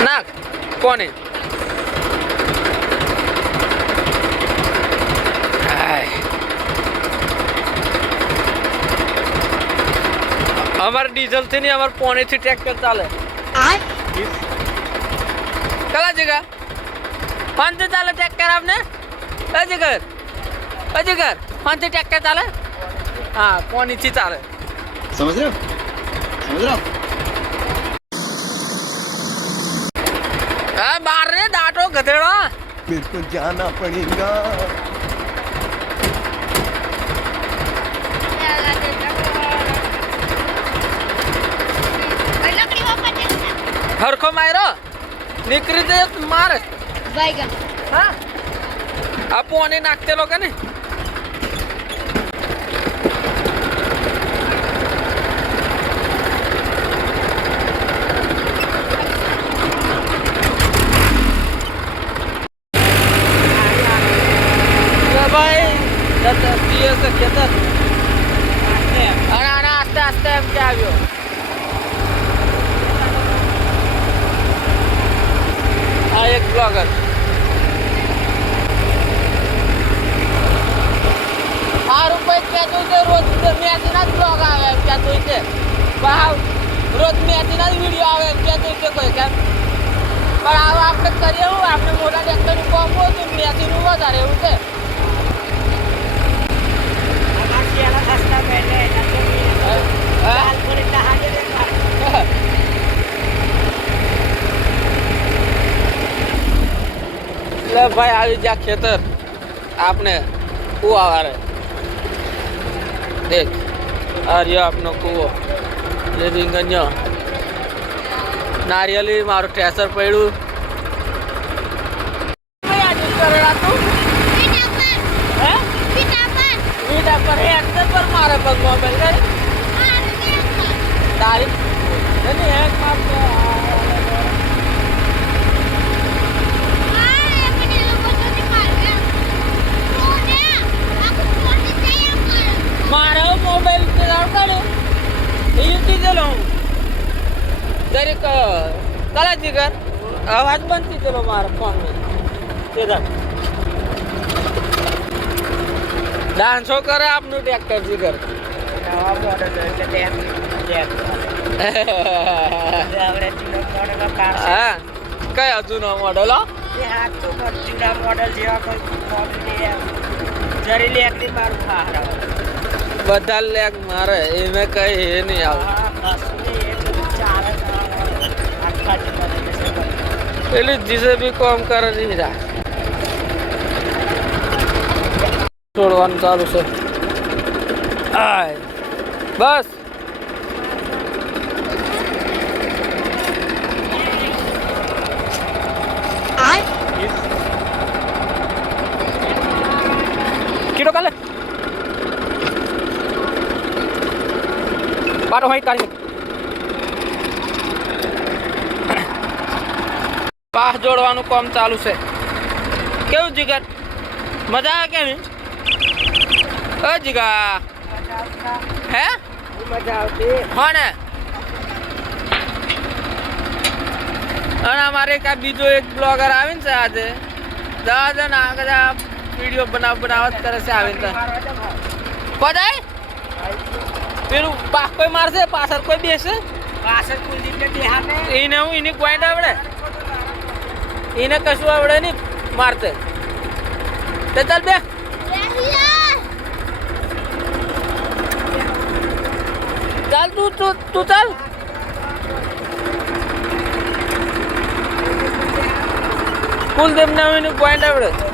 નાખ કોને અમારે ડીઝલ થી નહીં અમારે પોણે થી ટ્રેક્ટર ચાલે કલા જગા પાંચ થી ચાલે ટ્રેક્ટર આપને અજગર પાંચ થી ટ્રેક્ટર ચાલે हाँ कौन नीचे चाल समझ रहे हो बाहर रे डांटो गधेड़ा मेरे को जाना पड़ेगा हरखो मारो निकरी दे मार बैगन हाँ आप पानी नाखते लोग ने ખેતર અને આસ્તે આસ્તે એમ કે આવ્યો આ એક બ્લોગર સારું ભાઈ કહેતું છે રોજ મેચીના જ બ્લોગ આવે એમ કહેતું છે ભાવ રોજ મેચીના જ વિડીયો આવે એમ કહેતું છે કોઈ કેમ પણ આવું આપણે કરીએ એવું આપણે મોટા ટ્રેક્ટરનું કામ હોય તો મેચીનું વધારે એવું છે भाई આવી જા ખેતર આપને કુવો આવારે દેખ આ રહ્યો આપનો કુવો જે રીંગણ્યો નારિયેલી મારું ટ્રેસર પડ્યું पर मारे पर मोबाइल करे तारीख नहीं है काम तो मारो मोबाइल पे डाल ये चीज लो तेरे कला जिगर आवाज बनती चलो मारो फोन में इधर डांसो करे आपनु ट्रैक्टर जिगर नवा मॉडल એટલે આવડે જૂનો મોડલ કાર હા કઈ જૂનો મોડલ એ હા તો જૂના મોડલ જેવા કોઈ મોડલ નહીં જરી લેકડી મારું ખારા બધા લેક મારે એમે કઈ એ નહીં આવે હા બસ એ ચાલે આખા જીવન એટલે જીસે ભી કામ કરે નહીં રા છોડવાનું ચાલુ છે આય બસ કીડો કાલે પાડો હોય કાઢી પાસ જોડવાનું કામ ચાલુ છે કેવું જીગર મજા આવે કેવી જીગા હે મજા આવતી હા ને અને અમારે એક બીજો એક બ્લોગર આવીને છે આજે દાદા ના બધા વિડીયો બનાવત કરે છે આવીને પદાય પેલું પાક કોઈ મારશે પાછળ કોઈ બેસે પાછળ કુલદીપને બેહાને એને હું એની પોઈન્ટ આવડે એને કશું આવડે નહીં મારતે તે ચાલ બે ચાલ તું ચાલ કુલદીપ ને એનું પોઈન્ટ આવડે